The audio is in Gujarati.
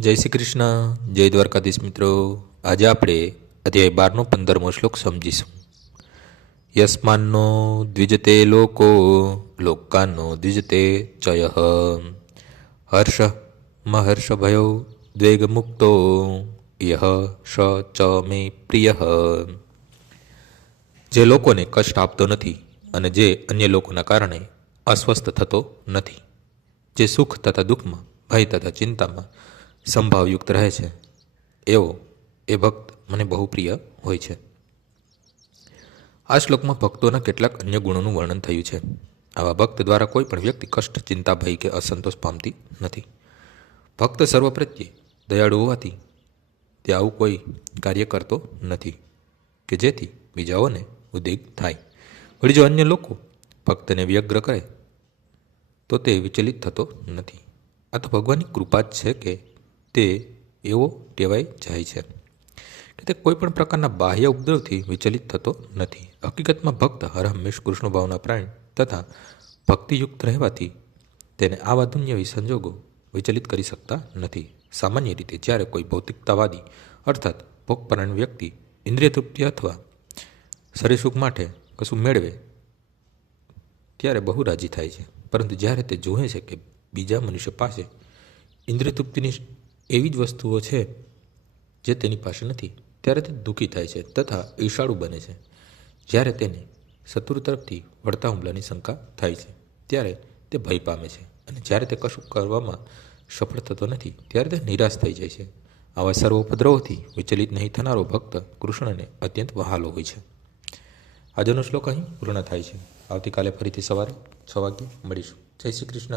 જય શ્રી કૃષ્ણ, જય દ્વારકાધીશ મિત્રો. આજે આપણે અધ્યાય બારનો પંદરમો શ્લોક સમજીશું. યસ્માનનો દ્વિજતે લોકો, લોકાનો દ્વિજતે ચય. હર્ષ, મહર્ષ ભયો, દ્વેગ મુક્તો, યહ શ ચ, મે, પ્રિય. જે લોકોને કષ્ટ આપતો નથી અને જે અન્ય લોકોના કારણે અસ્વસ્થ થતો નથી, જે સુખ તથા દુઃખમાં, ભય તથા ચિંતામાં સંભાવયુક્ત રહે છે. એવો એ ભક્ત મને બહુ પ્રિય હોય છે. આ શ્લોકમાં ભક્તોના કેટલાક અન્ય ગુણોનું વર્ણન થયું છે. આવા ભક્ત દ્વારા કોઈ પણ વ્યક્તિ કષ્ટ, ચિંતા, ભય કે અસંતોષ પામતી નથી. ભક્ત સર્વ પ્રત્યે દયાળુ હોવાથી તે આવું કોઈ કાર્ય કરતો નથી કે જેથી બીજાઓને ઉદ્વેગ થાય. વળી જો અન્ય લોકો ભક્તને વ્યગ્ર કરે, તો તે વિચલિત થતો નથી. આ તો ભગવાનની કૃપા જ છે કે તે એવો ટેવાઈ જાય છે. કે તે કોઈપણ પ્રકારના બાહ્ય ઉપદ્રવથી વિચલિત થતો નથી. હકીકતમાં ભક્ત હર હંમેશ કૃષ્ણ ભાવના પ્રાણી તથા ભક્તિયુક્ત રહેવાથી તેને આવા દુન્યવી સંજોગો વિચલિત કરી શકતા નથી. સામાન્ય રીતે જ્યારે કોઈ ભૌતિકતાવાદી અર્થાત ભોગપરાયણ વ્યક્તિ ઇન્દ્રિય તૃપ્તિ અથવા શરીર સુખ માટે કશું મેળવે ત્યારે બહુ રાજી થાય છે. પરંતુ જ્યારે તે જોવે છે કે બીજા મનુષ્ય પાસે ઇન્દ્રિય તૃપ્તિની એવી જ વસ્તુઓ છે જે તેની પાસે નથી. ત્યારે તે દુઃખી થાય છે તથા ઈશાળુ બને છે. જ્યારે તેને શત્રુ તરફથી વળતા હુમલાની શંકા થાય છે, ત્યારે તે ભય પામે છે અને જ્યારે તે કશું કરવામાં સફળ થતો નથી, ત્યારે તે નિરાશ થઈ જાય છે. આવા સર્વ ઉપદ્રવોથી વિચલિત નહીં થનારો ભક્ત કૃષ્ણને અત્યંત વહાલો હોય છે. આજનો શ્લોક અહીં પૂર્ણ થાય છે. આવતીકાલે ફરીથી સવારે છ વાગ્યે મળીશું. જય શ્રી કૃષ્ણ.